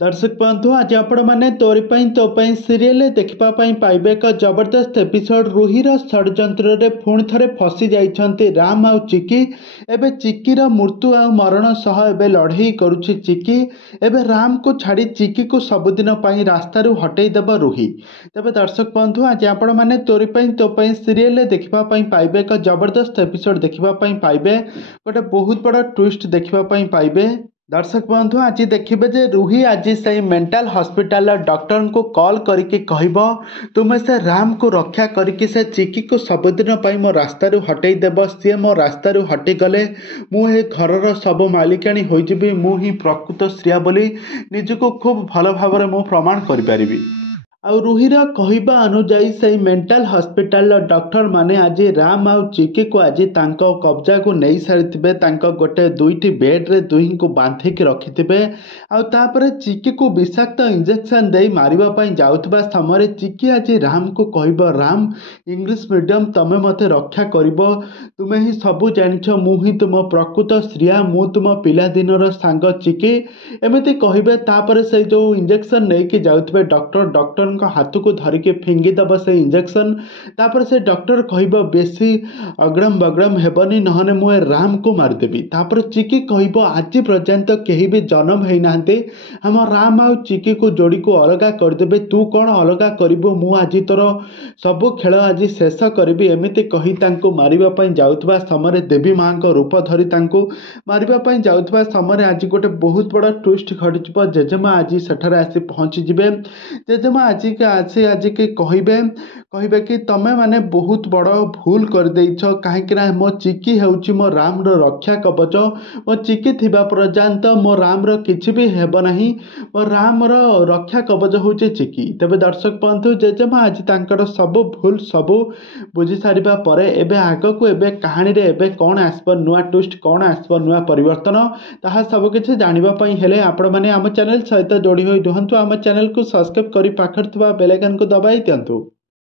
दर्शक बंधु आज आपण मैंने तोरी तो सीरियल देखा पाइबे एक जबरदस्त एपिसोड रूहीर षड्यंत्र रे पुणी थे फसी जाइछन्ति राम आउ चिकी। एबे चिकीर मृत्यु आ मरण सह एबे लड़ई करुछि चिकी। एबे राम को छाड़ी चिकी को सबुदिन रास्तारू हटईदेव रूही। तेबे दर्शक बंधु आज आपण मैंने तोरी तो सीरियल देखा पाइबे एक जबरदस्त एपिसोड देखा पाइबे गोटे बहुत बड़ ट्विस्ट देखा पाइबे। दर्शक बंधु आज देखिए जे रूही आज से मेंटल हॉस्पिटल डॉक्टर को कॉल करके कहब तुम्हें से राम को रक्षा करके से चिकी को सबुदिन मो रास्तारू हटई देव। सी मो रास्तारू हटि गले मुझे घर सब मालिकाणी होइजिबी मु ही प्रकृत श्रिया बोली निजको खूब भल भाव में प्रमाण करि। आउ रूहीर कहवा अनुजाई से मेंटल हॉस्पिटल डॉक्टर माने आज राम आउ चिकी को आज तांको कब्जा को नहीं सारी गोटे दुईटी बेड्रे दुही को बांधिक रखिथे। आउे चिकी को विषाक्त इंजेक्शन दे मारे जाऊा समय चिकी आज राम को कहब राम इंग्लिश मीडियम तमें मत रक्षा कर तुम्हें ही सबू जानिछ मुही तुम प्रकृत श्रिया मु तुम पिलादिनर सांग चिकी एमती कहे। तापर से जो इंजेक्शन नहीं जाऊे डॉक्टर हाथ को धरिके फिंगिदेव से इंजेक्शन। तापर से डॉक्टर कहब बेसी अग्रम बग्रम हेबनी नहने मुझे राम को मारिदेवी। तापर चिकी कहब आज पर्यंत कहीं भी जन्म होना आम राम आउ चिकी को जोड़ी को अलगा करदे तू कौन अलगा करू मु आज तोर सबू खेल आज शेष करी एमती कही मारे जाऊा समय देवी माँ को रूप धरी मारे जाऊा समय आज गोटे बहुत बड़ा ट्विस्ट घटी। जेजेमा आज सेठारे आसी पहुँची जिबे। जेजेमा आज के कहबे कि तमें माने बहुत बड़ भूल कर देइछ कहीं मो चिकी हेउची मो राम रक्षा कवच। मो चिकी थिबा पर्यंत मो राम किछि भी हेब नाही। मो राम रक्षा कवच होउची चिकी। तेबे दर्शक बंधु जेजेमा आज तांकर सब भूल सबू बुझी सारिबा परे एबे आगकू एबे कहानी रे एबे कौन आसब नुआ ट्विस्ट कौन आसब नुआ परिवर्तन ताहा सब किछि जानिबा पई हेले आपण माने आम चैनल सहित जोड़ी होई रुहंतु। आम चैनल को सब्सक्राइब करी पाखर बेल आइकन को दबाई दियंतु।